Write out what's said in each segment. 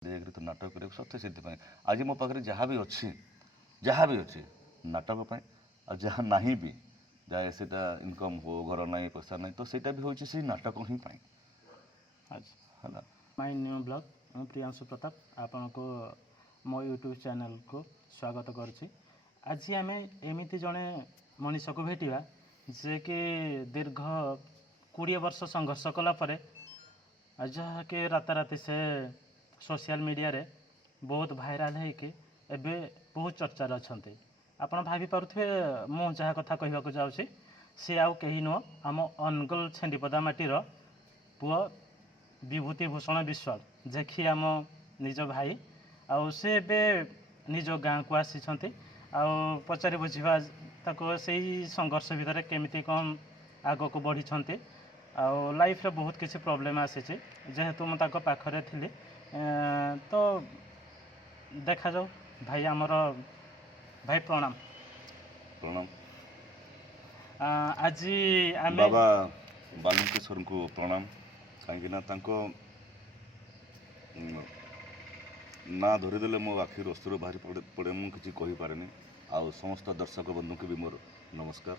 ଯାଇକରି ତ ନାଟକ କରିବାକୁ ସତେ ସେଥିପାଇଁ ଆଜି ମୋ ପାଖରେ ଯାହା ବି ଅଛି ନାଟକ ପାଇଁ ଆଉ ଯାହା ନାହିଁ ବି ଯାଏ ସେଇଟା ଇନକମ୍ ହଉ ଘର ନାହିଁ ପଇସା ନାହିଁ ତ ସେଇଟା ବି ହେଉଛି ସେଇ ନାଟକ ହିଁ ପାଇଁ ହେଲା। ମାଇ ନ୍ୟୁ ବ୍ଲଗ୍ ମୁଁ ପ୍ରିୟାଂଶୁ ପ୍ରତାପ ଆପଣଙ୍କୁ ମୋ ୟୁଟ୍ୟୁବ୍ ଚ୍ୟାନେଲ୍କୁ ସ୍ୱାଗତ କରୁଛି। ଆଜି ଆମେ ଏମିତି ଜଣେ ମଣିଷକୁ ଭେଟିବା ଯିଏକି ଦୀର୍ଘ 20 ବର୍ଷ ସଂଘର୍ଷ କଲା ପରେ ଯାହାକି ରାତାରାତି ସେ ସୋସିଆଲ ମିଡ଼ିଆରେ ବହୁତ ଭାଇରାଲ୍ ହେଇକି ଏବେ ବହୁତ ଚର୍ଚ୍ଚାରେ ଅଛନ୍ତି। ଆପଣ ଭାବିପାରୁଥିବେ ମୁଁ ଯାହା କଥା କହିବାକୁ ଯାଉଛି ସେ ଆଉ କେହି ନୁହଁ ଆମ ଅନୁଗୁଳ ଛେଣ୍ଡିପଦା ମାଟିର ପୁଅ ବିଭୂତି ଭୂଷଣ ବିଶ୍ୱାଳ, ଯିଏକି ଆମ ନିଜ ଭାଇ। ଆଉ ସେ ଏବେ ନିଜ ଗାଁକୁ ଆସିଛନ୍ତି। ଆଉ ପଚାରି ବୁଝିବା ତାକୁ ସେଇ ସଂଘର୍ଷ ଭିତରେ କେମିତି କ'ଣ ଆଗକୁ ବଢ଼ିଛନ୍ତି। ଆଉ ଲାଇଫ୍ରେ ବହୁତ କିଛି ପ୍ରୋବ୍ଲେମ୍ ଆସିଛି, ଯେହେତୁ ମୁଁ ତାଙ୍କ ପାଖରେ ଥିଲି। ତ ଦେଖାଯାଉ ଭାଇ ଆମର ଭାଇ ପ୍ରଣାମ। ପ୍ରଣାମ। ଆଜି ଆମେ ବାବା ବାଲୁଙ୍କେଶ୍ୱରଙ୍କୁ ପ୍ରଣାମ, କାହିଁକିନା ତାଙ୍କ ନାଁ ଧରିଦେଲେ ମୋ ଆଖିରୁ ଅସ୍ତ୍ର ବାହାରି ପଡ଼େ, ମୁଁ କିଛି କହିପାରେନି। ଆଉ ସମସ୍ତ ଦର୍ଶକ ବନ୍ଧୁଙ୍କୁ ବି ମୋର ନମସ୍କାର।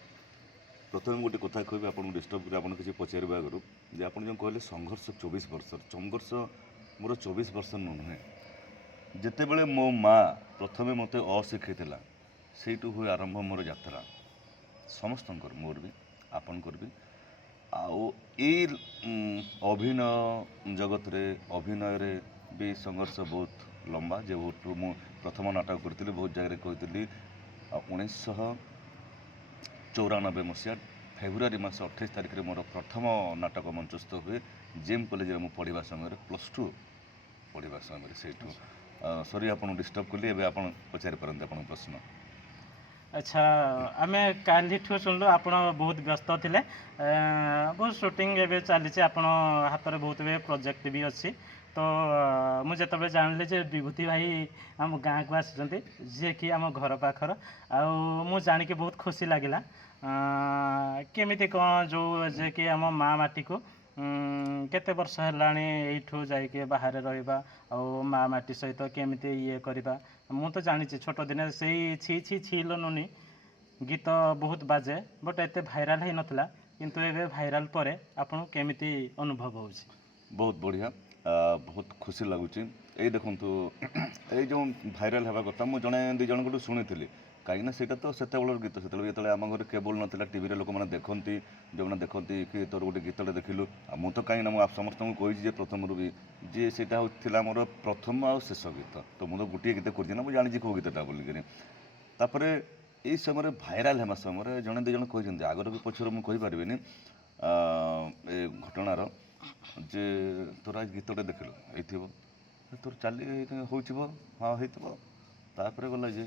ପ୍ରଥମେ ମୁଁ ଗୋଟେ କଥା କହିବି, ଆପଣଙ୍କୁ ଡିଷ୍ଟର୍ବ କରି ଆପଣ କିଛି ପଚାରିବା ଆଗରୁ, ଯେ ଆପଣ ଯେଉଁ କହିଲେ ସଂଘର୍ଷ 24 ବର୍ଷର, ସଂଘର୍ଷ ମୋର 24 ବର୍ଷ ନୁହେଁ। ଯେତେବେଳେ ମୋ ମା ପ୍ରଥମେ ମୋତେ ଶିଖାଇଥିଲା ସେଇଠୁ ହୁଏ ଆରମ୍ଭ ମୋର ଯାତ୍ରା। ସମସ୍ତଙ୍କର, ମୋର ବି ଆପଣଙ୍କର ବି। ଆଉ ଏଇ ଅଭିନୟ ଜଗତରେ ଅଭିନୟରେ ବି ସଂଘର୍ଷ ବହୁତ ଲମ୍ବା। ଯେହେତୁ ମୁଁ ପ୍ରଥମ ନାଟକ କରିଥିଲି, ବହୁତ ଜାଗାରେ କହିଥିଲି 1994 ମସିହା ଫେବୃଆରୀ ମାସ 28 ତାରିଖରେ ମୋର ପ୍ରଥମ ନାଟକ ମଞ୍ଚସ୍ଥ ହୁଏ ଜେମ୍ କଲେଜରେ ମୁଁ ପଢ଼ିବା ସମୟରେ, +2 ପଢ଼ିବା ସମୟରେ। ସେଇଠୁ ସରି ଆପଣଙ୍କୁ ଡିଷ୍ଟର୍ବ କଲି, ଏବେ ଆପଣ ପଚାରିପାରନ୍ତି ଆପଣଙ୍କ ପ୍ରଶ୍ନ। ଆଚ୍ଛା, ଆମେ କାଲିଠୁ ଶୁଣିଲୁ ଆପଣ ବହୁତ ବ୍ୟସ୍ତ ଥିଲେ, ବହୁତ ସୁଟିଂ ଏବେ ଚାଲିଛି, ଆପଣ ହାତରେ ବହୁତ ଏବେ ପ୍ରୋଜେକ୍ଟ ବି ଅଛି। ତ ମୁଁ ଯେତେବେଳେ ଜାଣିଲି ଯେ ବିଭୂତି ଭାଇ ଆମ ଗାଁକୁ ଆସିଛନ୍ତି, ଯିଏକି ଆମ ଘର ପାଖର, ଆଉ ମୁଁ ଜାଣିକି ବହୁତ ଖୁସି ଲାଗିଲା। କେମିତି କ'ଣ ଯେଉଁ ଯିଏକି ଆମ ମା ମାଟିକୁ କେତେ ବର୍ଷ ହେଲାଣି ଏଇଠୁ ଯାଇକି ବାହାରେ ରହିବା, ଆଉ ମା ମାଟି ସହିତ କେମିତି ଇଏ କରିବା। ମୁଁ ତ ଜାଣିଛି ଛୋଟ ଦିନେ ସେଇ ଛି ଛି ଛିଲୋ ନୁନି ଗୀତ ବହୁତ ବାଜେ, ବଟ୍ ଏତେ ଭାଇରାଲ୍ ହେଇନଥିଲା, କିନ୍ତୁ ଏବେ ଭାଇରାଲ୍ ପରେ ଆପଣଙ୍କୁ କେମିତି ଅନୁଭବ ହେଉଛି? ବହୁତ ବଢ଼ିଆ, ବହୁତ ଖୁସି ଲାଗୁଛି। ଏଇ ଦେଖନ୍ତୁ, ଏଇ ଯେଉଁ ଭାଇରାଲ୍ ହେବା କଥା ମୁଁ ଜଣେ ଦୁଇ ଜଣଙ୍କଠୁ ଶୁଣିଥିଲି, କାହିଁକିନା ସେଇଟା ତ ସେତେବେଳର ଗୀତ। ସେତେବେଳେ ଯେତେବେଳେ ଆମ ଘରେ କେବୁଲ୍ ନଥିଲା, ଟିଭିରେ ଲୋକମାନେ ଦେଖନ୍ତି, ଯେଉଁମାନେ ଦେଖନ୍ତି କି ତୋର ଗୋଟେ ଗୀତଟେ ଦେଖିଲୁ। ଆଉ ମୁଁ ତ କାହିଁକିନା ମୁଁ ସମସ୍ତଙ୍କୁ କହିଛି ଯେ ପ୍ରଥମରୁ ବି ଯେ ସେଇଟା ଥିଲା ମୋର ପ୍ରଥମ ଆଉ ଶେଷ ଗୀତ। ତ ମୁଁ ତ ଗୋଟିଏ ଗୀତ କରିଛି ନା, ମୁଁ ଜାଣିଛି କେଉଁ ଗୀତଟା ବୋଲିକିରି। ତାପରେ ଏଇ ସମୟରେ ଭାଇରାଲ୍ ହେବା ସମୟରେ ଜଣେ ଦୁଇ ଜଣ କହିଛନ୍ତି, ଆଗରୁ ବି ପଛରୁ ମୁଁ କହିପାରିବିନି ଏ ଘଟଣାର, ଯେ ତୋର ଆଜି ଗୀତଟେ ଦେଖିଲୁ ହେଇଥିବ, ତୋର ଚାଲି ହେଉଥିବ, ହଁ ହେଇଥିବ। ତାପରେ ଗଲା ଯେ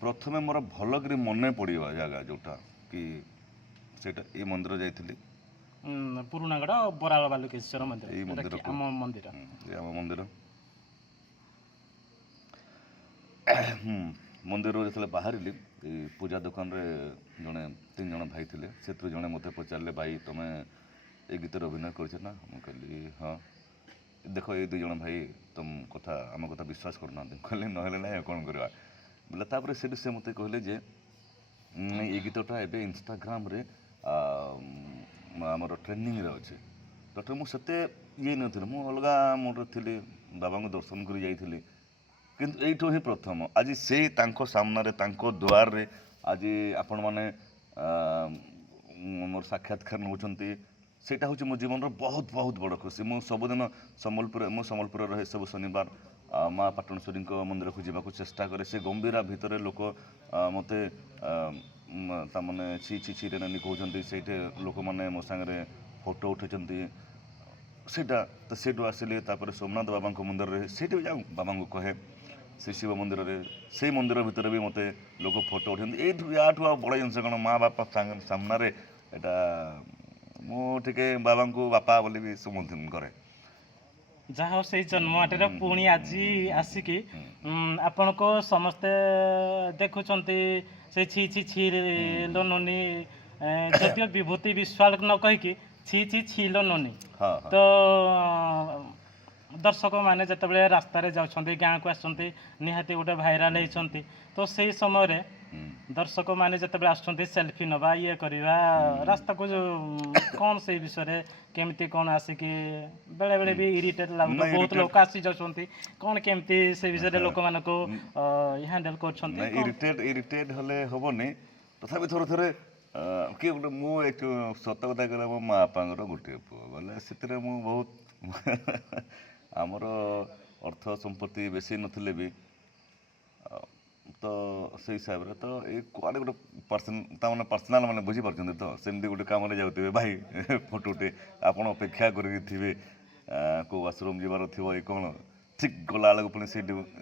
ପ୍ରଥମେ ମୋର ଭଲକରି ମନେ ପଡ଼ିବା ଜାଗା ଯେଉଁଟା କି ସେଇଟା ଏଇ ମନ୍ଦିର ଯାଇଥିଲି, ପୁରୁଣାଗଡ଼ ବରାଳ ବାଲୁକେଶ୍ୱର ମନ୍ଦିର, ଏଇ ମନ୍ଦିର, ଆମ ମନ୍ଦିର, ଆମ ମନ୍ଦିର। ମନ୍ଦିରରୁ ଯେତେବେଳେ ବାହାରିଲି, ଏଇ ପୂଜା ଦୋକାନରେ ଜଣେ 3 ଜଣ ଭାଇ ଥିଲେ। ସେଥିରୁ ଜଣେ ମୋତେ ପଚାରିଲେ, ଭାଇ ତୁମେ ଏ ଗୀତରେ ଅଭିନୟ କରିଛ ନା? ମୁଁ କହିଲି ହଁ। ଦେଖ ଏଇ 2 ଜଣ ଭାଇ ଆମ କଥା ବିଶ୍ୱାସ କରୁନାହାନ୍ତି। କହିଲେ ନହେଲେ ନାହିଁ, ଆଉ କ'ଣ କରିବା ବୋଲେ। ତାପରେ ସେଠୁ ସେ ମୋତେ କହିଲେ ଯେ ଏଇ ଗୀତଟା ଏବେ ଇନଷ୍ଟାଗ୍ରାମରେ ଆମର ଟ୍ରେଣ୍ଡିଂରେ ଅଛି। ତ ମୁଁ ସେତେ ନଥିଲି, ମୁଁ ଅଲଗା ମୋଡ଼ରେ ଥିଲି, ବାବାଙ୍କୁ ଦର୍ଶନ କରି ଯାଇଥିଲି। କିନ୍ତୁ ଏଇଠୁ ହିଁ ପ୍ରଥମ, ଆଜି ସେଇ ତାଙ୍କ ସାମ୍ନାରେ, ତାଙ୍କ ଦ୍ୱାରରେ ଆଜି ଆପଣମାନେ ମୋର ସାକ୍ଷାତକାର ନେଉଛନ୍ତି। ସେଇଟା ହେଉଛି ମୋ ଜୀବନର ବହୁତ ବହୁତ ବଡ଼ ଖୁସି। ମୁଁ ସବୁଦିନ ସମ୍ବଲପୁରରେ ରହେ। ସବୁ ଶନିବାର ମା ପାଟଣେଶ୍ୱରୀଙ୍କ ମନ୍ଦିରକୁ ଯିବାକୁ ଚେଷ୍ଟା କରେ। ସେ ଗମ୍ଭୀରା ଭିତରେ ଲୋକ ମୋତେ ତାମାନେ ଛି ଛି ଛିରେ ନାନୀ କହୁଛନ୍ତି। ସେଇଠି ଲୋକମାନେ ମୋ ସାଙ୍ଗରେ ଫଟୋ ଉଠାଇଛନ୍ତି। ସେଇଟା ତ ସେଇଠୁ ଆସିଲି। ତାପରେ ସୋମନାଥ ବାବାଙ୍କ ମନ୍ଦିରରେ ସେଇଠି ବି ଯାଉ, ବାବାଙ୍କୁ କହେ। ସେ ଶିବ ମନ୍ଦିରରେ, ସେଇ ମନ୍ଦିର ଭିତରେ ବି ମୋତେ ଲୋକ ଫଟୋ ଉଠାନ୍ତି। ୟାଠୁ ଆଉ ବଡ଼ ଜିନିଷ କ'ଣ? ମା ବାପା ସାମ୍ନାରେ ଏଇଟା ମୁଁ ଟିକେ ବାବାଙ୍କୁ ବାପା ବୋଲି ବି ସମ୍ବୋଧନ କରେ। ଯାହା ହଉ ସେଇ ଜନ୍ମମାଟିରେ ପୁଣି ଆଜି ଆସିକି ଆପଣଙ୍କୁ ସମସ୍ତେ ଦେଖୁଛନ୍ତି। ସେ ଛି ଛି ଛିଲୋ ନୁନି, ଯଦିଓ ବିଭୂତି ବିଶ୍ୱାଳ ନ କହିକି ଛି ଛି ଛିଲୋ ନୁନି। ତ ଦର୍ଶକ ମାନେ ଯେତେବେଳେ ରାସ୍ତାରେ ଯାଉଛନ୍ତି ଗାଁକୁ ଆସୁଛନ୍ତି ନିହାତି ଗୋଟେ ଭାଇରାଲ ହେଇଛନ୍ତି ତ ସେଇ ସମୟରେ ଦର୍ଶକ ମାନେ ଯେତେବେଳେ ଆସୁଛନ୍ତି ସେଲ୍ଫି ନେବା ଇଏ କରିବା ରାସ୍ତାକୁ କ'ଣ ସେଇ ବିଷୟରେ କେମିତି କ'ଣ ଆସିକି ବେଳେବେଳେ ବି ଇରିଟେଟ୍ ଲାଗୁଛି ବହୁତ ଲୋକ ଆସି ଯାଉଛନ୍ତି କ'ଣ କେମିତି ସେ ବିଷୟରେ ଲୋକମାନଙ୍କୁ ହ୍ୟାଣ୍ଡେଲ୍ କରୁଛନ୍ତି ଇରିଟେଟ୍ ହେଲେ ହେବନି ତଥାପି ଥରେ ଥରେ କିଏ ଗୋଟେ ମୁଁ ଏକ ସତ କଥା କହିଲା ମୋ ମା ବାପାଙ୍କର ଗୋଟିଏ ପୁଅ ବୋଲେ ସେଥିରେ ମୁଁ ବହୁତ ଆମର ଅର୍ଥ ସମ୍ପତ୍ତି ବେଶୀ ନଥିଲେ ବି ତ ସେଇ ହିସାବରେ ତ ଏଇ କୁଆଡ଼େ ଗୋଟେ ତାମାନେ ପର୍ସନାଲ୍ ମାନେ ବୁଝିପାରୁଛନ୍ତି ତ ସେମିତି ଗୋଟେ କାମରେ ଯାଉଥିବେ ଭାଇ ଫଟୋ ଉଠେ ଆପଣ ଅପେକ୍ଷା କରିକି ଥିବେ କେଉଁ ୱାସରୁମ୍ ଯିବାର ଥିବ ଏଇ କ'ଣ ଠିକ୍ ଗଲାବେଳକୁ ପୁଣି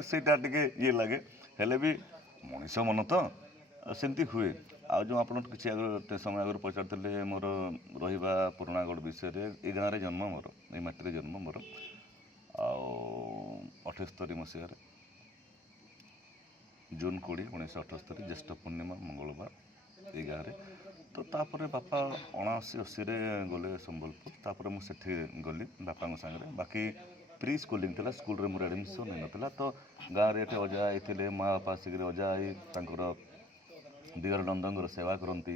ସେଇଟା ଟିକେ ଇଏ ଲାଗେ ହେଲେ ବି ମଣିଷ ମନ ତ ସେମିତି ହୁଏ। ଆଉ ଯେଉଁ ଆପଣ କିଛି ଆଗରୁ ସମୟ ଆଗରୁ ପଚାରୁଥିଲେ ମୋର ରହିବା ପୁରୁଣାଗଡ଼ ବିଷୟରେ ଏଇ ଗାଁରେ ଜନ୍ମ ମୋର ଏଇ ମାଟିରେ ଜନ୍ମ ମୋର ଆଉ 78 ମସିହାରେ ଜୁନ୍ 20, 1978 ଜ୍ୟେଷ୍ଠ ପୂର୍ଣ୍ଣିମା ମଙ୍ଗଳବାର ଏଇ ଗାଁରେ ତ ତାପରେ ବାପା 79-80ରେ ଗଲେ ସମ୍ବଲପୁର ତାପରେ ମୁଁ ସେଠି ଗଲି ବାପାଙ୍କ ସାଙ୍ଗରେ ବାକି ପ୍ରି ସ୍କୁଲିଂ ଥିଲା ସ୍କୁଲରେ ମୋର ଆଡ଼ମିସନ୍ ହେଇନଥିଲା ତ ଗାଁରେ ଏଠି ଅଜା ଆଈ ଥିଲେ ମା ବାପା ଆସିକିରି ଅଜା ଆଈ ତାଙ୍କର ଦିଅର ନନ୍ଦଙ୍କର ସେବା କରନ୍ତି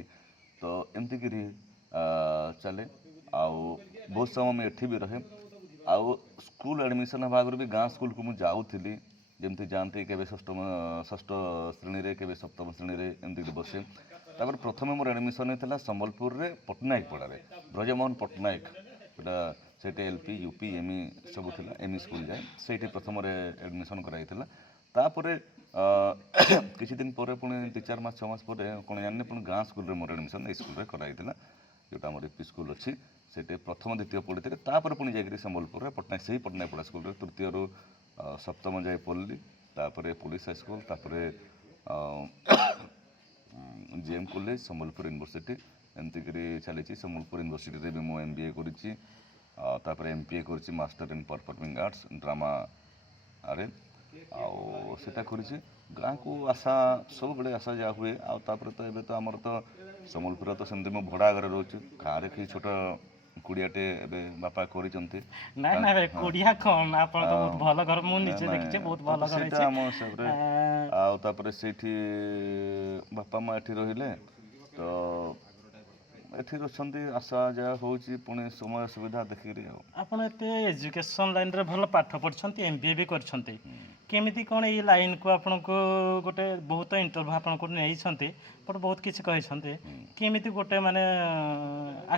ତ ଏମିତିକିରି ଚାଲେ ଆଉ ବହୁତ ସମୟ ମୁଁ ଏଠି ବି ରହେ ଆଉ ସ୍କୁଲ ଆଡ଼ମିସନ୍ ହେବା ଆଗରୁ ବି ଗାଁ ସ୍କୁଲକୁ ମୁଁ ଯାଉଥିଲି ଯେମିତି ଯାଆନ୍ତି କେବେ ଷଷ୍ଠ ଶ୍ରେଣୀରେ କେବେ ସପ୍ତମ ଶ୍ରେଣୀରେ ଏମିତିକି ବସେ ତାପରେ ପ୍ରଥମେ ମୋର ଆଡ଼ମିସନ୍ ହେଇଥିଲା ସମ୍ବଲପୁରରେ ପଟ୍ଟନାୟକପଡ଼ାରେ ବ୍ରଜମୋହନ ପଟ୍ଟନାୟକ ସେଟା ସେଇଠି LP UP ME ସବୁ ଥିଲା ME ସ୍କୁଲ ଯାଏ ସେଇଠି ପ୍ରଥମରେ ଆଡ଼ମିସନ୍ କରାଯାଇଥିଲା ତାପରେ କିଛି ଦିନ ପରେ ପୁଣି 3-4 ମାସ 6 ମାସ ପରେ କ'ଣ ଜାଣିନି ପୁଣି ଗାଁ ସ୍କୁଲରେ ମୋର ଆଡ଼ମିସନ୍ ଏଇ ସ୍କୁଲରେ କରାଯାଇଥିଲା ଯେଉଁଟା ଆମର EP ସ୍କୁଲ ଅଛି ସେଠି ପ୍ରଥମ ଦ୍ୱିତୀୟ ପଢ଼ିଥିଲେ ତାପରେ ପୁଣି ଯାଇକରି ସମ୍ବଲପୁରରେ ସେଇ ପଟ୍ଟନାୟକପଡ଼ା ସ୍କୁଲରେ ତୃତୀୟରୁ ସପ୍ତମ ଯାଏ ପଢ଼ିଲି ତାପରେ ପୋଲିସ ହାଇସ୍କୁଲ ତାପରେ GM କଲେଜ ସମ୍ବଲପୁର ୟୁନିଭର୍ସିଟି ଏମିତିକରି ଚାଲିଛି ସମ୍ବଲପୁର ୟୁନିଭର୍ସିଟିରେ ବି ମୁଁ MBA କରିଛି ତାପରେ MPA କରିଛି ମାଷ୍ଟର ଇନ୍ ପରଫର୍ମିଂ ଆର୍ଟସ୍ ଡ୍ରାମାରେ ଆଉ ସେଇଟା କରିଛି ଗାଁକୁ ଆଶା ସବୁବେଳେ ଆଶା ଯାହା ହୁଏ ଆଉ ତାପରେ ତ ଏବେ ତ ଆମର ତ ସମ୍ବଲପୁରରେ ତ ସେମିତି ମୁଁ ଭଡ଼ା ଘରେ ରହୁଛି ଗାଁରେ କିଛି ଛୋଟ କୁଡ଼ିଆଟେ ଏବେ ବାପା କରିଛନ୍ତି ନାଇଁ ନାଇଁ ଭାଇ କୁଡ଼ିଆ କ'ଣ ଆପଣ ତ ବହୁତ ଭଲ ଘର ମୁଁ ନିଜେ ଦେଖିଛି ବହୁତ ଭଲ ଘର ସେଇଟା ଆମ ହିସାବରେ ଆଉ ତାପରେ ସେଇଠି ବାପା ମା ଏଠି ରହିଲେ ତ ଏଠି ଅଛନ୍ତି ଆଶା ଯାହା ହେଉଛି ପୁଣି ସମୟ ସୁବିଧା ଦେଖିକିରି ଆଉ ଆପଣ ଏତେ ଏଜୁକେସନ୍ ଲାଇନ୍ରେ ଭଲ ପାଠ ପଢ଼ିଛନ୍ତି MBA ବି କରିଛନ୍ତି କେମିତି କ'ଣ ଏଇ ଲାଇନ୍କୁ ଆପଣଙ୍କୁ ଗୋଟେ ବହୁତ ଇଣ୍ଟରଭ୍ୟୁ ଆପଣଙ୍କୁ ନେଇଛନ୍ତି ବଟ୍ ବହୁତ କିଛି କହିଛନ୍ତି କେମିତି ଗୋଟେ ମାନେ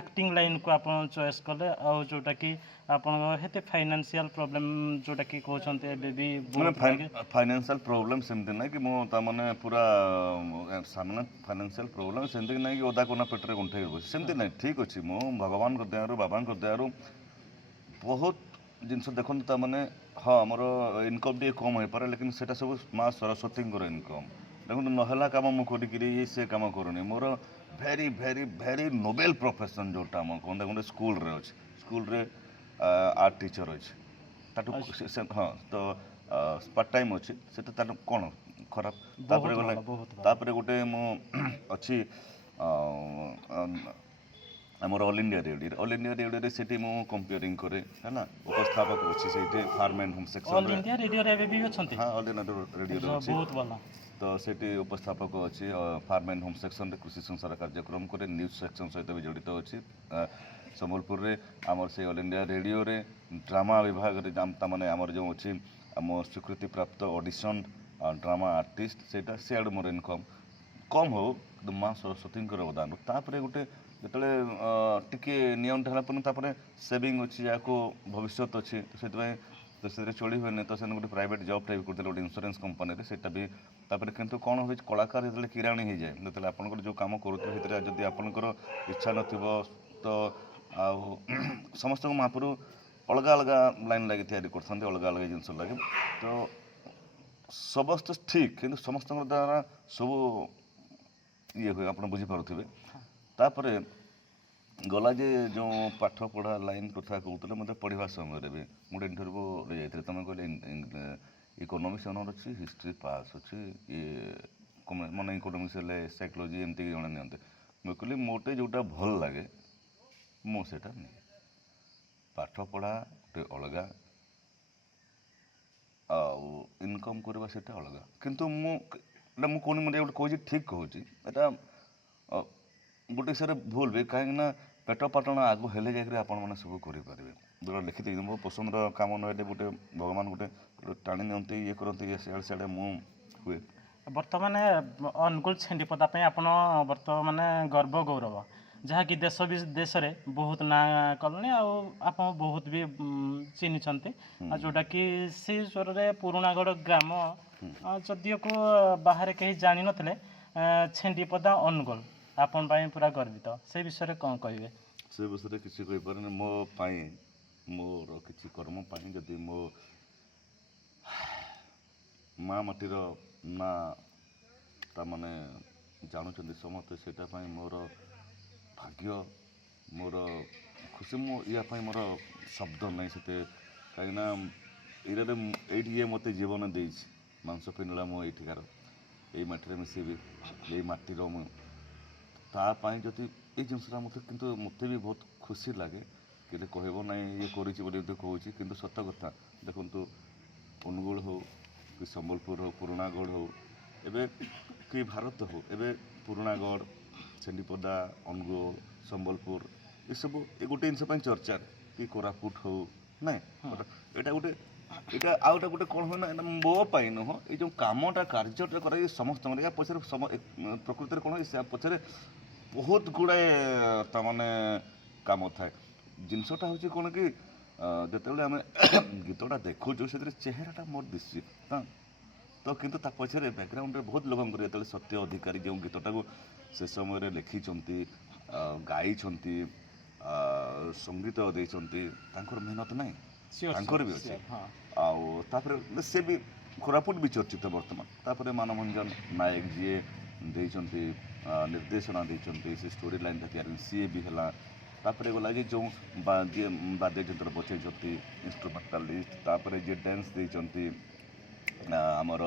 ଆକ୍ଟିଂ ଲାଇନ୍କୁ ଆପଣ ଚଏସ୍ କଲେ ଆଉ ଯେଉଁଟାକି ଆପଣଙ୍କ ଏତେ ଫାଇନାନ୍ସିଆଲ୍ ପ୍ରୋବ୍ଲେମ୍ ଯେଉଁଟାକି କହୁଛନ୍ତି ଏବେ ବି ଫାଇନାନ୍ସିଆଲ୍ ପ୍ରୋବ୍ଲେମ୍ ସେମିତି ନାହିଁ କି ମୁଁ ତାମାନେ ପୁରା ସାମନା ଫାଇନାନ୍ସିଆଲ୍ ପ୍ରୋବ୍ଲେମ୍ ସେମିତି ନାହିଁ କି ଓଦା କୋନା ପେଟରେ ଗୁଣ୍ଠେଇ ବସି ସେମିତି ନାହିଁ ଠିକ୍ ଅଛି ମୁଁ ଭଗବାନଙ୍କ ଦୟାରୁ ବାବାଙ୍କ ଦୟାରୁ ବହୁତ ଜିନିଷ ଦେଖନ୍ତୁ ତାମାନେ ହଁ ଆମର ଇନକମ୍ ଟିକେ କମ୍ ହୋଇପାରେ ଲେକିନ୍ ସେଇଟା ସବୁ ମା ସରସ୍ୱତୀଙ୍କର ଇନକମ୍ ଦେଖନ୍ତୁ ନହେଲା କାମ ମୁଁ କରିକିରି ସେ କାମ କରୁନି ମୋର very very very noble profession ଯେଉଁଟା ଆମ କ'ଣ ଗୋଟେ ସ୍କୁଲରେ ଅଛି ସ୍କୁଲରେ ଆର୍ଟ ଟିଚର୍ ଅଛି ତାଠୁ ହଁ ତ ପାର୍ଟ ଟାଇମ୍ ଅଛି ସେଟା ତାଠୁ କ'ଣ ଖରାପ ତାପରେ ଗୋଟେ ମୁଁ ଅଛି ଆମର ଅଲ୍ ଇଣ୍ଡିଆ ରେଡ଼ିଓରେ ସେଠି ମୁଁ କମ୍ପେୟାରିଂ କରେ ହେଲା ଉପସ୍ଥାପକ ଅଛି ସେଇଠି ଫାର୍ମ ଆଣ୍ଡ ହୋମ୍ ସେକ୍ସନରେ ହଁ ଅଲ୍ ଇଣ୍ଡିଆ ରେଡ଼ିଓରେ ଅଛି ତ ସେଠି ଉପସ୍ଥାପକ ଅଛି ଫାର୍ମ ଆଣ୍ଡ ହୋମ୍ ସେକ୍ସନରେ କୃଷି ସଂସାର କାର୍ଯ୍ୟକ୍ରମ କରେ ନ୍ୟୁଜ୍ ସେକ୍ସନ୍ ସହିତ ବି ଜଡ଼ିତ ଅଛି ସମ୍ବଲପୁରରେ ଆମର ସେଇ ଅଲ୍ ଇଣ୍ଡିଆ ରେଡ଼ିଓରେ ଡ୍ରାମା ବିଭାଗରେ ତାମାନେ ଆମର ଯେଉଁ ଅଛି ଆମ ସ୍ୱୀକୃତିପ୍ରାପ୍ତ ଅଡ଼ିସନ୍ ଡ୍ରାମା ଆର୍ଟିଷ୍ଟ ସେଇଟା ସିଆଡ଼ୁ ମୋର ଇନକମ୍ କମ୍ ହଉ କିନ୍ତୁ ମା ସରସ୍ୱତୀଙ୍କର ଅବଦାନ ତାପରେ ଗୋଟେ ଯେତେବେଳେ ଟିକେ ନିୟମଟା ହେଲା ପରେ ତାପରେ ସେଭିଂ ଅଛି ଯାହାକୁ ଭବିଷ୍ୟତ ଅଛି ସେଥିପାଇଁ ସେଥିରେ ଚଳି ହୁଏନି ତ ସେମାନେ ଗୋଟେ ପ୍ରାଇଭେଟ୍ ଜବ୍ଟା ବି କରୁଥିଲେ ଗୋଟେ ଇନ୍ସୁରାନ୍ସ କମ୍ପାନୀରେ ସେଇଟା ବି ତାପରେ କିନ୍ତୁ କ'ଣ ହେଉଛି କଳାକାର ଯେତେବେଳେ କିରାଣୀ ହେଇଯାଏ ଯେତେବେଳେ ଆପଣଙ୍କର ଯେଉଁ କାମ କରୁଥିବେ ସେଥିରେ ଯଦି ଆପଣଙ୍କର ଇଚ୍ଛା ନଥିବ ତ ଆଉ ସମସ୍ତଙ୍କ ମହାପୁରୁ ଅଲଗା ଅଲଗା ଲାଇନ୍ ଲାଗି ତିଆରି କରିଥାନ୍ତି ଅଲଗା ଅଲଗା ଜିନିଷ ଲାଗେ ତ ସମସ୍ତେ ଠିକ୍ କିନ୍ତୁ ସମସ୍ତଙ୍କ ଦ୍ୱାରା ସବୁ ଇଏ ହୁଏ ଆପଣ ବୁଝିପାରୁଥିବେ ତାପରେ ଗଲା ଯେ ଯେଉଁ ପାଠ ପଢ଼ା ଲାଇନ୍ କଥା କହୁଥିଲେ ମୋତେ ପଢ଼ିବା ସମୟରେ ବି ମୁଁ ଗୋଟେ ଇଣ୍ଟରଭ୍ୟୁରେ ଯାଇଥିଲି ତୁମେ କହିଲେ ଇକୋନୋମିକ୍ସ ଅନର୍ ଅଛି ହିଷ୍ଟ୍ରି ପାସ୍ ଅଛି ଇଏ ମାନେ ଇକୋନୋମିକ୍ସ ହେଲେ ସାଇକୋଲୋଜି ଏମିତିକି ଜଣେ ନିଅନ୍ତି ମୁଁ କହିଲି ମୋତେ ଯେଉଁଟା ଭଲ ଲାଗେ ମୁଁ ସେଇଟା ନିଏ ପାଠ ପଢ଼ା ଗୋଟେ ଅଲଗା ଆଉ ଇନକମ୍ କରିବା ସେଇଟା ଅଲଗା। କିନ୍ତୁ ମୁଁ କହୁନି ମୁଁ ଗୋଟେ କହୁଛି ଠିକ୍ କହୁଛି ଏଇଟା ଗୋଟେ ହିସାବରେ ଭୁଲ ବି, କାହିଁକିନା ପେଟ ପାଟଣ ଆଗ ହେଲେ ଯାଇକରି ଆପଣମାନେ ସବୁ କରିପାରିବେ। ଯେଉଁଟା ଲେଖିଦେଇଛି ମୋ ପସନ୍ଦର କାମ ନହେଲେ ଗୋଟେ ଭଗବାନ ଗୋଟେ ଟାଣି ନିଅନ୍ତି ଇଏ କରନ୍ତି ସିଆଡ଼େ ସିଆଡ଼େ ମୁଁ ହୁଏ। ବର୍ତ୍ତମାନ ଅନୁଗୁଳ ଛେଣ୍ଡିପଦା ପାଇଁ ଆପଣ ବର୍ତ୍ତମାନ ଗର୍ବ ଗୌରବ, ଯାହାକି ଦେଶ ବିଦେଶରେ ବହୁତ ନାଁ କଲେଣି ଆଉ ଆପଣ ବହୁତ ବି ଚିହ୍ନିଛନ୍ତି। ଆଉ ଯେଉଁଟାକି ସେଇ ସ୍ୱରରେ ପୁରୁଣାଗଡ଼ ଗ୍ରାମ ଯଦିଓକୁ ବାହାରେ କେହି ଜାଣିନଥିଲେ, ଛେଣ୍ଡିପଦା ଅନୁଗୁଳ ଆପଣ ପାଇଁ ପୁରା ଗର୍ବିତ। ସେ ବିଷୟରେ କ'ଣ କହିବେ? ସେ ବିଷୟରେ କିଛି କହିପାରୁନି। ମୋ ପାଇଁ ମୋର କିଛି କର୍ମ ପାଇଁ ଯଦି ମୋ ମା ମାଟିର ନା ତାମାନେ ଜାଣୁଛନ୍ତି ସମସ୍ତେ, ସେଇଟା ପାଇଁ ମୋର ଭାଗ୍ୟ, ମୋର ଖୁସି। ମୁଁ ୟା ପାଇଁ ମୋର ଶବ୍ଦ ନାହିଁ ସେତେ, କାହିଁକିନା ଏଇଠି ଇଏ ମୋତେ ଜୀବନ ଦେଇଛି। ମାଂସ ପିଣ୍ଡୁଳା ମୁଁ ଏଇଠିକାର, ଏଇ ମାଟିରେ ମିଶିବି, ଏଇ ମାଟିର ମୁଁ ତା ପାଇଁ ଯଦି ଏଇ ଜିନିଷଟା କିନ୍ତୁ ମୋତେ ବି ବହୁତ ଖୁସି ଲାଗେ। କେତେ କହିବ ନାହିଁ ଇଏ କରିଛି ବୋଲି ଏମିତି କହୁଛି, କିନ୍ତୁ ସତ କଥା ଦେଖନ୍ତୁ ଅନୁଗୁଳ ହଉ କି ସମ୍ବଲପୁର ହଉ, ପୁରୁଣାଗଡ଼ ହଉ, ଏବେ କି ଭାରତ ହଉ, ଏବେ ପୁରୁଣାଗଡ଼, ଛେଣ୍ଡିପଦା, ଅନୁଗୁଳ, ସମ୍ବଲପୁର ଏସବୁ ଗୋଟେ ଜିନିଷ ପାଇଁ ଚର୍ଚ୍ଚା, କି କୋରାପୁଟ ହଉ ନାଇଁ, ଏଇଟା ଆଉ ଗୋଟେ କ'ଣ ହୁଏ ନା, ଏଇଟା ମୋ ପାଇଁ ନୁହଁ, ଏଇ ଯେଉଁ କାମଟା କାର୍ଯ୍ୟଟା କରାଯାଏ ସମସ୍ତଙ୍କର, ୟା ପଛରେ ପ୍ରକୃତିରେ କ'ଣ ହୁଏ, ସେ ପଛରେ ବହୁତ ଗୁଡ଼ାଏ ତାମାନେ କାମ ଥାଏ। ଜିନିଷଟା ହେଉଛି କ'ଣ କି ଯେତେବେଳେ ଆମେ ଗୀତଟା ଦେଖୁଛୁ ସେଥିରେ ଚେହେରାଟା ମୋର ଦିଶୁଛି ତ କିନ୍ତୁ ତା ପଛରେ ବ୍ୟାକ୍ଗ୍ରାଉଣ୍ଡରେ ବହୁତ ଲୋକଙ୍କର, ଯେତେବେଳେ ସତ୍ୟ ଅଧିକାରୀ ଯେଉଁ ଗୀତଟାକୁ ସେ ସମୟରେ ଲେଖିଛନ୍ତି, ଗାଇଛନ୍ତି, ସଙ୍ଗୀତ ଦେଇଛନ୍ତି, ତାଙ୍କର ମେହନତ ନାହିଁ, ତାଙ୍କର ବି ଅଛି। ଆଉ ତାପରେ ସେ ବି କୋରାପୁଟ ବି ଚର୍ଚ୍ଚିତ ବର୍ତ୍ତମାନ। ତାପରେ ମାନଭଞ୍ଜନ ନାୟକ ଯିଏ ଦେଇଛନ୍ତି ନିର୍ଦ୍ଦେଶନା ଦେଇଛନ୍ତି, ସେ ଷ୍ଟୋରି ଲାଇନ୍ଟା ତିଆରି ସିଏ ବି ହେଲା। ତାପରେ ଗଲା ଯେ ଯେଉଁ ଯିଏ ବାଦ୍ୟଯନ୍ତ୍ର ବଚେଇଛନ୍ତି ଇନ୍ଷ୍ଟ୍ରୁମେଣ୍ଟାଲିଷ୍ଟ, ତାପରେ ଯିଏ ଡ୍ୟାନ୍ସ ଦେଇଛନ୍ତି ଆମର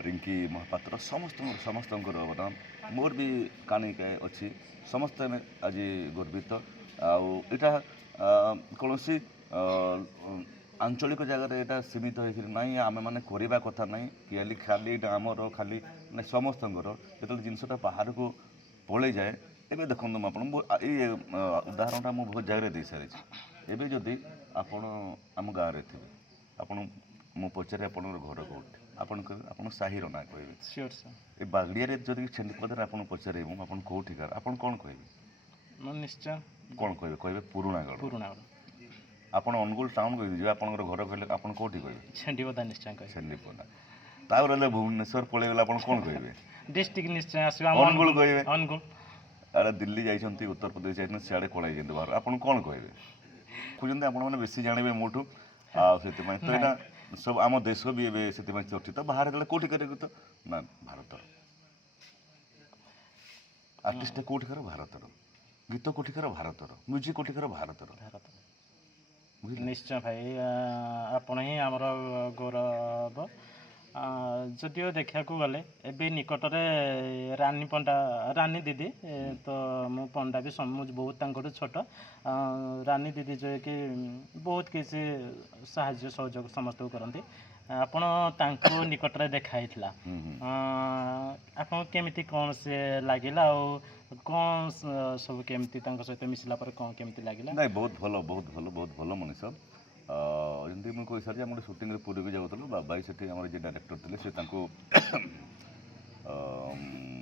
ରିଙ୍କି ମହାପାତ୍ର, ସମସ୍ତଙ୍କର ଅବଦାନ। ମୋର ବି କାଣିକାଏ ଅଛି, ସମସ୍ତେ ଆମେ ଆଜି ଗର୍ବିତ। ଆଉ ଏଇଟା କୌଣସି ଆଞ୍ଚଳିକ ଜାଗାରେ ଏଇଟା ସୀମିତ ହେଇକି ନାହିଁ, ଆମେମାନେ କରିବା କଥା ନାହିଁ, ଖାଲି ଏଇଟା ଆମର ଖାଲି ମାନେ ସମସ୍ତଙ୍କର। ଯେତେବେଳେ ଜିନିଷଟା ବାହାରକୁ ପଳେଇଯାଏ, ଏବେ ଦେଖନ୍ତୁ ମୁଁ ଆପଣଙ୍କୁ ଏଇ ଉଦାହରଣଟା ମୁଁ ବହୁତ ଜାଗାରେ ଦେଇସାରିଛି। ଏବେ ଯଦି ଆପଣ ଆମ ଗାଁରେ ଥିବେ, ଆପଣ ମୁଁ ପଚାରେ ଆପଣଙ୍କର ଘର କେଉଁଠି, ଆପଣ ସାହିର ନାଁ କହିବେ। ଏ ବାଗଡ଼ିଆରେ ଯଦି ଛେଣ୍ଡିପଦାରେ ଆପଣ ପଚାରିବେ ମୁଁ ଆପଣ କେଉଁଠିକାର, ଆପଣ କ'ଣ କହିବେ? ମୁଁ ନିଶ୍ଚୟ କ'ଣ କହିବେ ପୁରୁଣାଗଡ଼। ଆପଣ ଅନୁଗୁଳ ଟାଉନ୍ କହିଯିବେ, ଆପଣଙ୍କର ଘର କହିଲେ ଆପଣ କେଉଁଠି କହିବେ? ଛେଣ୍ଡିପଦା ନିଶ୍ଚୟ କହିବେ। ଛେଣ୍ଡିପଦା। ତାପରେ ହେଲେ ଭୁବନେଶ୍ୱର ପଳେଇଗଲେ ଆପଣ କ'ଣ କହିବେ? ଡିଷ୍ଟ୍ରିକ୍ଟ ନିଶ୍ଚୟ ଆସିବ, ଅନୁଗୁଳ କହିବେ। ଅନୁଗୁଳ। ଆଡ଼େ ଦିଲ୍ଲୀ ଯାଇଛନ୍ତି, ଉତ୍ତରପ୍ରଦେଶ ଯାଇଛନ୍ତି, ସିଆଡ଼େ ପଳାଇଛନ୍ତି ବାହାର, ଆପଣ କ'ଣ କହିବେ? ଦେଖୁଛନ୍ତି ଆପଣମାନେ ବେଶୀ ଜାଣିବେ ମୋଠୁ, ଆଉ ସେଥିପାଇଁ ତ ଏଇଟା ସବୁ ଆମ ଦେଶ ବି ଏବେ ସେଥିପାଇଁ ଚର୍ଚ୍ଚିତ। ବାହାରେ ଗଲେ କେଉଁଠି କରିବେ ତ ନା ଭାରତର ଆର୍ଟିଷ୍ଟ କେଉଁଠିକାର, ଭାରତର ଗୀତ କେଉଁଠିକାର, ଭାରତର ମ୍ୟୁଜିକ୍ କେଉଁଠିକାର, ଭାରତର। ନିଶ୍ଚୟ ଭାଇ, ଆପଣ ହିଁ ଆମର ଗୌରବ। ଯଦିଓ ଦେଖିବାକୁ ଗଲେ ଏବେ ନିକଟରେ ରାନୀ ଦିଦି, ତ ମୁଁ ପଣ୍ଡା ବି ମୁଁ ବହୁତ ତାଙ୍କଠୁ ଛୋଟ, ରାନୀ ଦିଦି ଯିଏକି ବହୁତ କିଛି ସାହାଯ୍ୟ ସହଯୋଗ ସମସ୍ତଙ୍କୁ କରନ୍ତି, ଆପଣ ତାଙ୍କୁ ନିକଟରେ ଦେଖା ହେଇଥିଲା, ଆପଣଙ୍କୁ କେମିତି କ'ଣ ସେ ଲାଗିଲା, ଆଉ କ'ଣ ସବୁ କେମିତି ତାଙ୍କ ସହିତ ମିଶିଲା ପରେ କ'ଣ କେମିତି ଲାଗିଲା? ନାଇଁ ବହୁତ ଭଲ ମଣିଷ। ଯେମିତି ମୁଁ କହିସାରିଛି, ଆମେ ଗୋଟେ ସୁଟିଂରେ ପୁରୀକୁ ଯାଉଥିଲୁ, ବାବାଇ ସେଠି ଆମର ଯିଏ ଡାଇରେକ୍ଟର ଥିଲେ, ସେ ତାଙ୍କୁ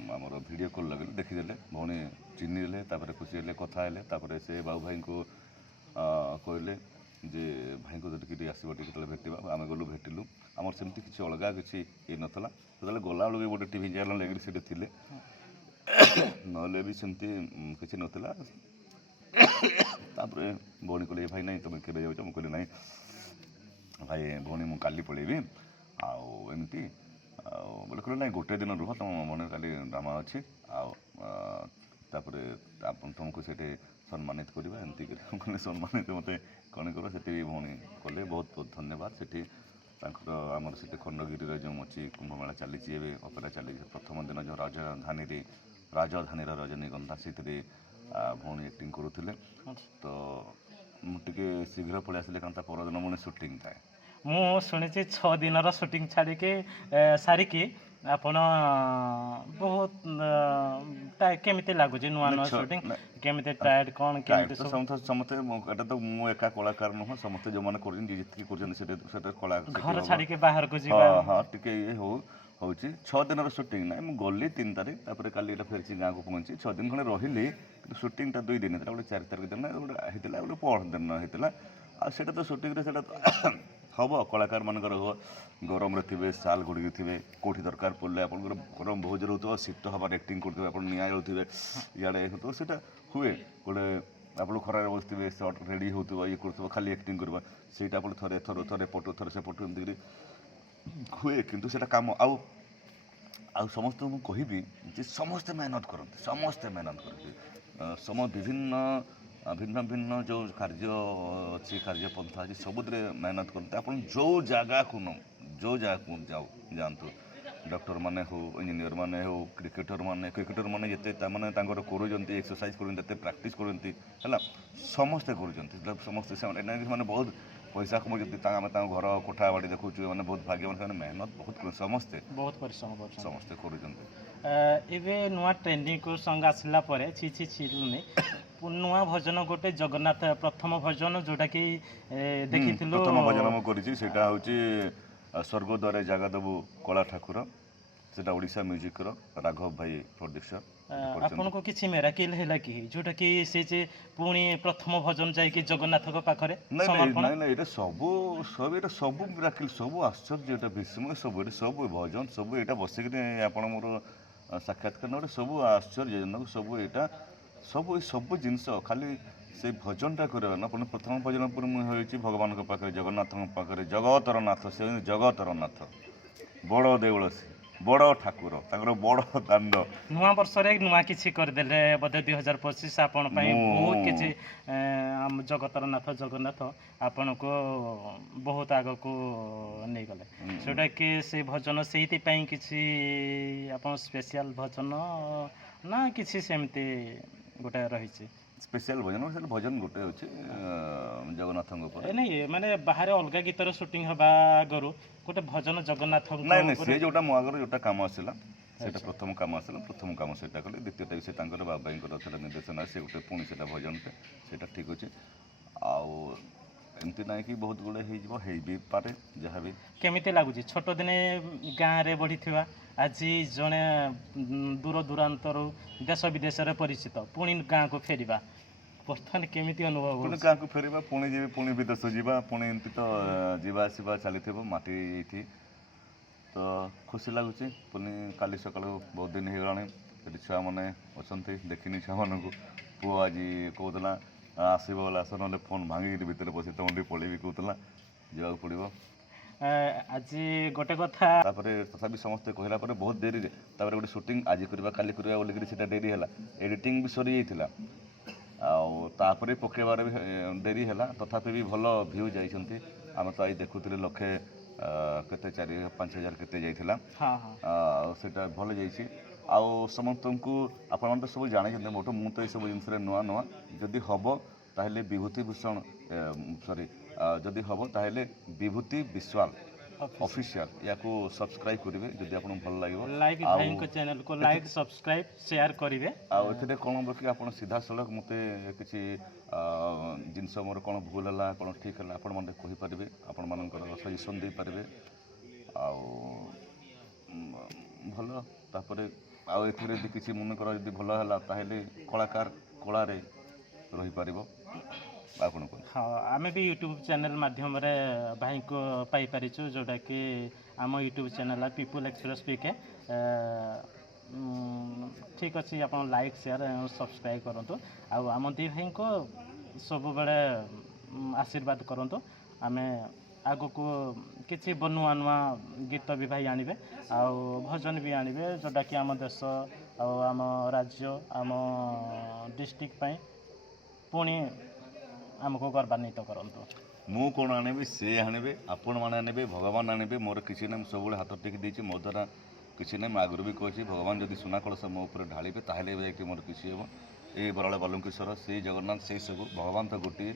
ଆମର ଭିଡ଼ିଓ କଲ୍ ଲଗେଇଲେ, ଦେଖିଦେଲେ, ଭଉଣୀ ଚିହ୍ନିଦେଲେ, ତାପରେ ଖୁସି ହେଲେ, କଥା ହେଲେ। ତାପରେ ସେ ବାବୁ ଭାଇଙ୍କୁ କହିଲେ ଯେ ଭାଇଙ୍କୁ ଯଦି ଟିକେ ଆସିବ, ଟିକେ କେତେବେଳେ ଭେଟିବା। ଆମେ ଗଲୁ, ଭେଟିଲୁ। ଆମର ସେମିତି କିଛି ଅଲଗା କିଛି ହେଇନଥିଲା। ସେତେବେଳେ ଗଲାବେଳକୁ ଗୋଟେ ଟିଭି ଚ୍ୟାନେଲ୍ ନେଇକରି ସେଠି ଥିଲେ, ନହେଲେ ବି ସେମିତି କିଛି ନଥିଲା। ତାପରେ ଭଉଣୀ କହିଲେ ଭାଇ ନାହିଁ ତୁମେ କେବେ ଯାଉଛ? ମୁଁ କହିଲି ନାହିଁ ଭାଇ ଭଉଣୀ ମୁଁ କାଲି ପଳେଇବି, ଆଉ ଏମିତି ଆଉ ବୋଲେ କହିଲେ ନାହିଁ ଗୋଟେ ଦିନ ରୁହ, ତୁମ ମନରେ କାଲି ଡ୍ରାମା ଅଛି, ଆଉ ତାପରେ ତୁମକୁ ସେଠି ସମ୍ମାନିତ କରିବା, ଏମିତି କରି ସମ୍ମାନିତ ମୋତେ କ'ଣ କର, ସେଠି ବି ଭଉଣୀ କଲେ। ବହୁତ ବହୁତ ଧନ୍ୟବାଦ। ସେଠି ତାଙ୍କର ଆମର ସେଠି ଖଣ୍ଡଗିରିରେ ଯେଉଁ ଅଛି କୁମ୍ଭମେଳା ଚାଲିଛି, ଏବେ ଅପେରା ଚାଲିଛି, ପ୍ରଥମ ଦିନ ଯେଉଁ ରାଜଧାନୀର ରଜନୀଗନ୍ଧା, ସେଥିରେ ଭଉଣୀ ଆକ୍ଟିଂ କରୁଥିଲେ। ତ ମୁଁ ଟିକେ ଶୀଘ୍ର ପଳେଇ ଆସିଲି, କାରଣ ତା ପରଦିନ ପୁଣି ସୁଟିଂ ଥାଏ। ମୁଁ ଶୁଣିଛି 6 ଦିନର ସୁଟିଂ ଛାଡ଼ିକି ସାରିକି ଆପଣ ବହୁତ କେମିତି ଲାଗୁଛି ନୂଆ ନୂଆ ସୁଟିଂ କେମିତି ଟାୟାର୍ଡ କ'ଣ କେମିତି ତ ସମସ୍ତେ ଏଇଟା ତ ମୁଁ ଏକା କଳାକାର ନୁହଁ, ସମସ୍ତେ ଯେଉଁମାନେ କରୁଛନ୍ତି ଯେତିକି କରୁଛନ୍ତି ସେଟା କଳା ଘର ଛାଡ଼ିକି ବାହାରକୁ ଯିବା। ହଁ ହଁ ଟିକେ ଇଏ ହେଉଛି 6 ଦିନର ସୁଟିଂ ନାହିଁ। ମୁଁ ଗଲି 3 ତାରିଖ, ତାପରେ କାଲି ଏଇଟା ଫେରିଛି ଗାଁକୁ ପହଞ୍ଚି 6 ଦିନ ଖଣ୍ଡେ ରହିଲି, କିନ୍ତୁ ସୁଟିଂଟା 2 ଦିନ ହେଇଥିଲା। ଗୋଟେ 4 ତାରିଖ ଦିନ ଗୋଟେ ହେଇଥିଲା, ଗୋଟେ ପହର ଦିନ ହେଇଥିଲା। ଆଉ ସେଇଟା ତ ସୁଟିଂରେ ସେଇଟା ହବ, କଳାକାରମାନଙ୍କର ହବ, ଗରମରେ ଥିବେ, ଶାଲ୍ ଘୋଡ଼ିକି ଥିବେ, କେଉଁଠି ଦରକାର ପଡ଼ିଲେ ଆପଣଙ୍କର ଗରମ ବହୁତ ଜୋର ହେଉଥିବ, ଶୀତ ହେବାର ଆକ୍ଟିଂ କରୁଥିବେ, ଆପଣ ନିଆଁ ହେଉଥିବେ, ଇଆଡ଼େ ହେଉଥିବ, ସେଇଟା ହୁଏ। ଗୋଟେ ଆପଣ ଖରାରେ ବସିଥିବେ, ସର୍ଟ ରେଡ଼ି ହେଉଥିବ, ଇଏ କରୁଥିବ, ଖାଲି ଆକ୍ଟିଂ କରିବା, ସେଇଟା ଆପଣ ଥରେ ଏପଟୁ ଥରେ ସେପଟୁ ଏମିତିକରି ହୁଏ। କିନ୍ତୁ ସେଇଟା କାମ ଆଉ ସମସ୍ତଙ୍କୁ ମୁଁ କହିବି ଯେ ସମସ୍ତେ ମେହନତ କରନ୍ତି, ଭିନ୍ନ ଭିନ୍ନ ଯେଉଁ କାର୍ଯ୍ୟ ଅଛି, କାର୍ଯ୍ୟପନ୍ଥା ଅଛି, ସବୁଥିରେ ମେହନତ କରନ୍ତି। ଆପଣ ଯେଉଁ ଜାଗାକୁ ଯାଆନ୍ତୁ, ଡକ୍ଟରମାନେ ହେଉ, ଇଞ୍ଜିନିୟରମାନେ ହେଉ, କ୍ରିକେଟରମାନେ ଯେତେ ତାମାନେ ତାଙ୍କର କରୁଛନ୍ତି, ଏକ୍ସରସାଇଜ୍ କରୁଛନ୍ତି, ଯେତେ ପ୍ରାକ୍ଟିସ୍ କରୁଛନ୍ତି, ହେଲା, ସମସ୍ତେ କରୁଛନ୍ତି। ସମସ୍ତେ ସେମାନେ ବହୁତ ପଇସା କମାଉଛନ୍ତି, ଆମେ ତାଙ୍କ ଘର କୋଠା ବାଡ଼ି ଦେଖୁଛୁ, ମାନେ ବହୁତ ଭାଗ୍ୟବାନ, ସେମାନେ ମେହନତ ବହୁତ କରୁଛନ୍ତି, ବହୁତ ପରିଶ୍ରମ କରୁଛନ୍ତି, ସମସ୍ତେ କରୁଛନ୍ତି। ଏବେ ନୂଆ ଟ୍ରେଣ୍ଡିଂ ସଙ୍ଗ ଆସିଲା ପରେ ଛିଲୁନି ନୂଆ ଭଜନ ଗୋଟେ ଜଗନ୍ନାଥ ପ୍ରଥମ ଭଜନ ଯୋଉଟାକି ଦେଖିଥିଲୁ। ପ୍ରଥମ ଭଜନ ମୁଁ କରିଛି, ସେଇଟା ହେଉଛି ସ୍ୱର୍ଗଦ୍ୱାରେ ଜାଗା ଦେବୁ କଳା ଠାକୁର, ସେଇଟା ଓଡ଼ିଶା ମ୍ୟୁଜିକ୍ର ରାଘବ ଭାଇ ପ୍ରୋଡ୍ୟୁସର। ଆପଣଙ୍କୁ କିଛି ମେରାକିଲ୍ ହେଲା କି ଯୋଉଟାକି ସେ ଯେ ପୁଣି ପ୍ରଥମ ଭଜନ ଯାଇକି ଜଗନ୍ନାଥଙ୍କ ପାଖରେ? ନାଇଁ ଏଇଟା ସବୁ ମିରାକିଲ୍, ସବୁ ଆଶ୍ଚର୍ଯ୍ୟ, ଏଇଟା ବିସ୍ମୟ, ସବୁ ଭଜନ, ସବୁ ଏଇଟା ବସିକିରି ଆପଣ ମୋର ସାକ୍ଷାତକାର ଗୋଟେ ସବୁ ଆଶ୍ଚର୍ଯ୍ୟଜନକ, ସବୁ ଜିନିଷ ଖାଲି ସେଇ ଭଜନଟା କରିବା ନା। ଆପଣ ପ୍ରଥମ ଭଜନ ପରେ ମୁଁ ହେଉଛି ଭଗବାନଙ୍କ ପାଖରେ, ଜଗନ୍ନାଥଙ୍କ ପାଖରେ, ଜଗତର ନାଥ, ସେ ଜଗତର ନାଥ, ବଡ଼ ଦେଉଳ, ସେ ବଡ଼ ଠାକୁର, ତାଙ୍କର ବଡ଼ ଦାଣ୍ଡ। ନୂଆ ବର୍ଷରେ ନୂଆ କିଛି କରିଦେଲେ ବୋଧେ 2025 ଆପଣ ପାଇଁ ବହୁତ କିଛି, ଜଗତର ନାଥ ଜଗନ୍ନାଥ ଆପଣଙ୍କୁ ବହୁତ ଆଗକୁ ନେଇଗଲେ, ଯେଉଁଟାକି ସେ ଭଜନ ସେଇଥିପାଇଁ କିଛି ଆପଣ ସ୍ପେଶିଆଲ ଭଜନ ନା କିଛି ସେମିତି ଗୋଟେ ରହିଛି? ସ୍ପେଶିଆଲ ଭଜନ ଗୋଟେ ଅଛି ଜଗନ୍ନାଥଙ୍କ ଉପରେ। ନାଇଁ ମାନେ ବାହାରେ ଅଲଗା ଗୀତର ସୁଟିଂ ହେବା ଆଗରୁ ଗୋଟେ ଭଜନ ଜଗନ୍ନାଥଙ୍କ? ନାଇଁ ସେ ଯେଉଁଟା ମୋ ଆଗରୁ ଯେଉଁଟା କାମ ଆସିଲା, ସେଇଟା ପ୍ରଥମ କାମ ସେଇଟା କଲେ। ଦ୍ୱିତୀୟଟା ସେ ତାଙ୍କର ବାବାଙ୍କର ସେଇଟା ନିର୍ଦ୍ଦେଶନା, ସେ ଗୋଟେ ପୁଣି ସେଇଟା ଭଜନଟେ, ସେଇଟା ଠିକ୍ ଅଛି। ଆଉ ଏମିତି ନାହିଁ କି ବହୁତ ଗୁଡ଼େ ହେଇବି ପାରେ, ଯାହା ବି। କେମିତି ଲାଗୁଛି ଛୋଟ ଦିନେ ଗାଁରେ ବଢ଼ିଥିବା, ଆଜି ଜଣେ ଦୂର ଦୂରାନ୍ତରୁ ଦେଶ ବିଦେଶରେ ପରିଚିତ, ପୁଣି ଗାଁକୁ ଫେରିବା, ବର୍ତ୍ତମାନ କେମିତି ଅନୁଭବ? ପୁଣି ଗାଁକୁ ଫେରିବା, ପୁଣି ଯିବି, ପୁଣି ବିଦେଶ ଯିବା, ପୁଣି ଏମିତି ତ ଯିବା ଆସିବା ଚାଲିଥିବ। ମାଟି ଏଇଠି ତ ଖୁସି ଲାଗୁଛି। ପୁଣି କାଲି ସକାଳୁ ବହୁତ ଦିନ ହେଇଗଲାଣି, ସେଠି ଛୁଆମାନେ ଅଛନ୍ତି, ଦେଖିନି ଛୁଆମାନଙ୍କୁ। ପୁଅ ଆଜି କହୁଥିଲା ଆସିବ ବୋଲେ ଆସ, ନହେଲେ ଫୋନ୍ ଭାଙ୍ଗିକିରି ଭିତରେ ବସି ତମଠି ପଳେଇବି କହୁଥିଲା, ଯିବାକୁ ପଡ଼ିବ। ଆଜି ଗୋଟେ କଥା, ତାପରେ ତଥାପି ସମସ୍ତେ କହିଲା ପରେ ବହୁତ ଡେରିରେ, ତାପରେ ଗୋଟେ ସୁଟିଂ ଆଜି କରିବା କାଲି କରିବା ବୋଲିକିରି ସେଇଟା ଡେରି ହେଲା, ଏଡ଼ିଟିଂ ବି ସରିଯାଇଥିଲା, ଆଉ ତାପରେ ପକାଇବାରେ ବି ଡେରି ହେଲା। ତଥାପି ବି ଭଲ ଭ୍ୟୁ ଯାଇଛନ୍ତି। ଆମେ ତ ଆଜି ଦେଖୁଥିଲେ ଲକ୍ଷେ କେତେ 4-5 ହଜାର କେତେ ଯାଇଥିଲା, ଆଉ ସେଇଟା ଭଲ ଯାଇଛି। ଆଉ ସମସ୍ତଙ୍କୁ ଆପଣମାନେ ତ ସବୁ ଜାଣିଛନ୍ତି ମୋଠୁ, ମୁଁ ତ ଏସବୁ ଜିନିଷରେ ନୂଆ ଯଦି ହେବ ତାହେଲେ ଯଦି ହେବ ତାହେଲେ ବିଭୂତି ବିଶ୍ୱାଳ ଅଫିସିଆଲ, ୟାକୁ ସବସ୍କ୍ରାଇବ୍ କରିବେ ଯଦି ଆପଣଙ୍କୁ ଭଲ ଲାଗିବ। ଭାଇଙ୍କ ଚ୍ୟାନେଲକୁ ଲାଇକ୍, ସବସ୍କ୍ରାଇବ୍, ସେୟାର କରିବେ। ଆଉ ଏଥିରେ କ'ଣ ହେବ କି ଆପଣ ସିଧାସଳଖ ମୋତେ କିଛି ଜିନିଷ ମୋର କ'ଣ ଭୁଲ ହେଲା, କ'ଣ ଠିକ୍ ହେଲା, ଆପଣମାନେ କହିପାରିବେ, ଆପଣମାନଙ୍କର ସଜେସନ୍ ଦେଇପାରିବେ। ଆଉ ଭଲ, ତାପରେ ଆଉ ଏଥିରେ ଯଦି କିଛି ମନେକର ଯଦି ଭଲ ହେଲା ତାହେଲେ କଳାକାର କଳାରେ ରହିପାରିବ। ଆପଣ କୁହନ୍ତୁ। ହଁ, ଆମେ ବି ୟୁଟ୍ୟୁବ୍ ଚ୍ୟାନେଲ୍ ମାଧ୍ୟମରେ ଭାଇଙ୍କୁ ପାଇପାରିଛୁ, ଯେଉଁଟାକି ଆମ ୟୁଟ୍ୟୁବ୍ ଚ୍ୟାନେଲ୍ ପିପୁଲ୍ ଏକ୍ସପ୍ରେସ୍ ପିକେ। ଠିକ୍ ଅଛି, ଆପଣ ଲାଇକ୍, ସେୟାର, ସବସ୍କ୍ରାଇବ୍ କରନ୍ତୁ। ଆଉ ଆମ ଦି ଭାଇଙ୍କୁ ସବୁବେଳେ ଆଶୀର୍ବାଦ କରନ୍ତୁ। ଆମେ ଆଗକୁ କିଛି ନୂଆ ଗୀତ ବି ଭାଇ ଆଣିବେ, ଆଉ ଭଜନ ବି ଆଣିବେ, ଯେଉଁଟାକି ଆମ ଦେଶ ଆଉ ଆମ ରାଜ୍ୟ, ଆମ ଡିଷ୍ଟ୍ରିକ୍ଟ ପାଇଁ ପୁଣି ଆମକୁ ଗର୍ବାନ୍ୱିତ କରନ୍ତୁ। ମୁଁ କ'ଣ ଆଣିବି, ସେ ଆଣିବେ, ଆପଣମାନେ ଆଣିବେ, ଭଗବାନ ଆଣିବେ, ମୋର କିଛି ନାହିଁ। ମୁଁ ସବୁବେଳେ ହାତ ଟେକି ଦେଇଛି, ମୋ ଦ୍ୱାରା କିଛି ନାହିଁ। ମୁଁ ଆଗରୁ ବି କହିଛି, ଭଗବାନ ଯଦି ସୁନା କଳସ ମୋ ଉପରେ ଢାଳିବେ ତାହେଲେ ଯାଇକି ମୋର କିଛି ହେବ। ଏଇ ବରାଳ ବାଲୁଙ୍କେଶ୍ୱର, ସେଇ ଜଗନ୍ନାଥ, ସେଇ ସବୁ ଭଗବାନ ତ ଗୋଟିଏ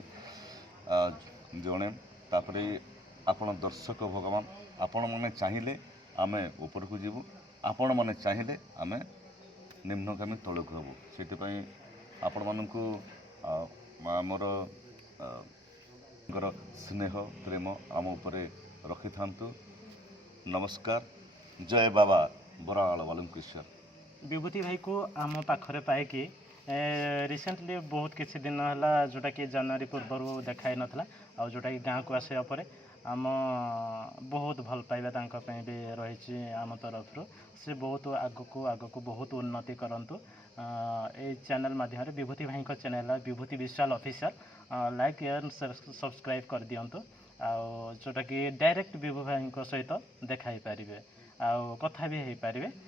ଜଣେ। ତାପରେ ଆପଣ ଦର୍ଶକ ଭଗବାନ। ଆପଣମାନେ ଚାହିଁଲେ ଆମେ ଉପରକୁ ଯିବୁ, ଆପଣମାନେ ଚାହିଁଲେ ଆମେ ନିମ୍ନଗାମୀ ତଳକୁ ହେବୁ। ସେଥିପାଇଁ ଆପଣମାନଙ୍କୁ ଆମର ସ୍ନେହ ପ୍ରେମ ଆମ ଉପରେ ରଖିଥାନ୍ତୁ। ନମସ୍କାର। ଜୟ ବାବା ବରାଳ ବାଲୁଙ୍କେଶ୍ୱର। ବିଭୂତି ଭାଇକୁ ଆମ ପାଖରେ ପାଇକି ରିସେଣ୍ଟଲି ବହୁତ କିଛି ଦିନ ହେଲା, ଯେଉଁଟାକି ଜାନୁଆରୀ ପୂର୍ବରୁ ଦେଖା ହେଇନଥିଲା, ଆଉ ଯେଉଁଟାକି ଗାଁକୁ ଆସିବା ପରେ ଆମ ବହୁତ ଭଲ ପାଇବା ତାଙ୍କ ପାଇଁ ବି ରହିଛି ଆମ ତରଫରୁ। ସେ ବହୁତ ଆଗକୁ ବହୁତ ଉନ୍ନତି କରନ୍ତୁ। ଏଇ ଚ୍ୟାନେଲ୍ ମାଧ୍ୟମରେ ବିଭୂତି ଭାଇଙ୍କ channel Bibhuti Biswal official like and subscribe କରିଦିଅନ୍ତୁ। ଆଉ ଯେଉଁଟାକି ଡାଇରେକ୍ଟ ବିଭୁ ଭାଇଙ୍କ ସହିତ ଦେଖା ହେଇପାରିବେ ଆଉ କଥା ବି ହେଇପାରିବେ।